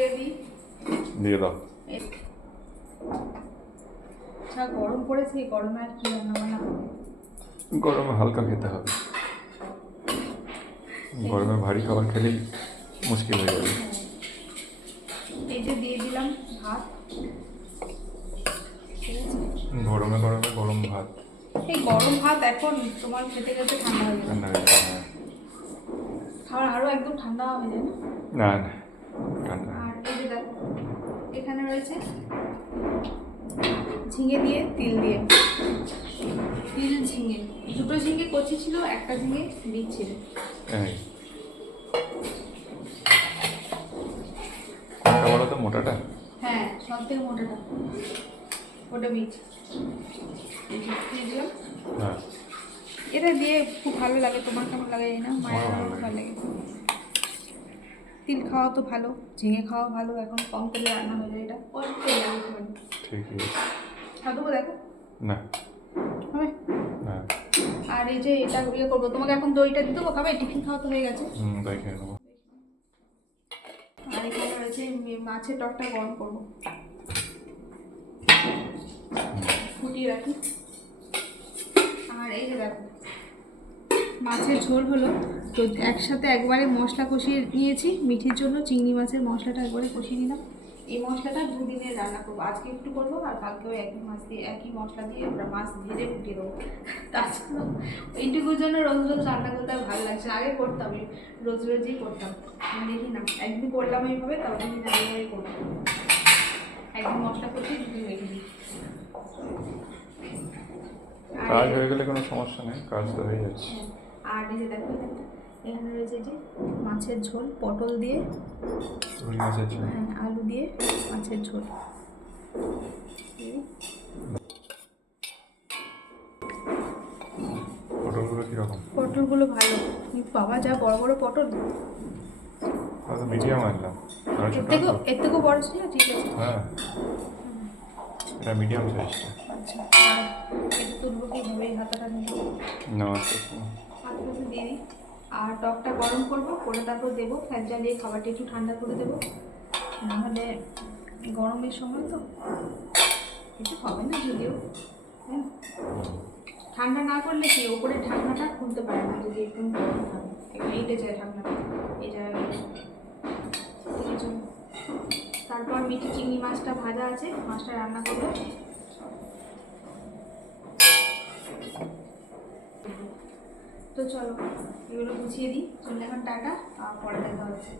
নেড়ে দিই। দিয়ে দাও। যা গরম পড়েছে, গরমে আর কি রান্না বান্না হবে? গরমে হালকা খেতে হবে, গরমে ভারী খাবার খেলেই মুশকিল হয়ে যাবে। এই যে দিয়ে দিলাম ভাত, ঠিক আছে? গরমে গরমে গরম ভাত। এই গরম ভাত এখন তোমার খেতে খেতে ঠান্ডা হয়ে যাবে। ঠান্ডা হয়ে যাবে। খাবার আরও একদম ঠান্ডা হবে যায় না? না না, ঠান্ডা। আর এই যে দেখো, এখানে রয়েছে ঝিঙে দিয়ে তিল দিয়ে, তিল ঝিঙে, দুটো ঝিঙে কচি ছিল, একটা ঝিঙে বীজ ছিল। এই কোনটা বলো তো, মোটাটা? হ্যাঁ, সব থেকে মোটাটা, ওটা বীজ। দিয়ে দিলাম। হ্যাঁ, এটা দিয়ে খুব ভালো লাগে। তোমার কেমন লাগে জানি না, মায়ের আমারও খুব ভালো ভালো লাগে। তিল খাওয়া তো ভালো, ঝিঙে খাওয়া ভালো, এখন কম তেলে রান্না হয়ে যায়। এটা অল্প তেল লাগে একটুখানি। ঠিকই আছে। খাবো দেখো, না হবে। না, আর এই যে এটা ইয়ে করবো, তোমাকে এখন দইটা দিতে দেবো, খাবে? টিফিন খাওয়া তো হয়ে গেছে। তাই খেয়ে নেবো। আর এখানে রয়েছে মাছের টকটা গরম করবো, ফুটিয়ে রাখি। আর এই যে দেখো, মাছের ঝোল হলো তো, একসাথে একবারে মশলা কষিয়ে নিয়েছি। মিঠির জন্য চিংড়ি মাছের মশলাটা একবারে কষিয়ে নিলাম। এই মশলাটা দুদিনের রান্না করবো, আজকে একটু করবো আর কালকেও একই মাছ দিয়ে একই মশলা দিয়ে আমরা মাছ ভেজে ফুটিয়ে দেবো। তাছাড়া এইটুকুর জন্য রোজ রোজ রান্না করতে আর ভালো লাগছে। আগে করতাম, রোজ রোজই করতাম, দেখি না একদিন করলাম এইভাবে, তারপর এইভাবেই করবো। একদিন মশলা কষিয়ে দুদিন রেখে দিই। কাজ হয়ে গেলে কোনো সমস্যা নেই, কাজ তো হয়ে যাচ্ছে। আর এই যে দেখো, এখানে রয়েছে যে মাছের ঝোল, পটল দিয়ে, রুই মাছের ঝোল। হ্যাঁ আলু দিয়ে মাছের ঝোল। পটলগুলো কীরকম? পটলগুলো ভালো। বাবা যা বড় বড় পটল, তাহলে মিডিয়াম আনলাম। এর থেকেও বড় ছিল, ঠিক আছে। হ্যাঁ, এটা মিডিয়াম সাইজটা। আচ্ছা, আর এটা তুলবো কীভাবে? হাতাটা নিয়ে না, হাতটা দিয়ে দিই। আর টকটা গরম করবো, করে তারপর দেবো। ফ্যান জ্বালিয়ে খাবারটা একটু ঠান্ডা করে দেবো, নাহলে গরমের সময় তো কিছু হবে না যদিও। হ্যাঁ, ঠান্ডা না করলে কি, ওপরে ঢাকনাটা খুলতে পারে না যদি একদম গরম থাকে, এইটে যায় ঢাকনাটা, এই জায়গায়। তারপর মিঠি চিংড়ি মাছটা ভাজা আছে, মাছটা রান্না করবো। তো চলো এগুলো গুছিয়ে দিই, চলে এখন টাটা, আর পরে দেখা হচ্ছে।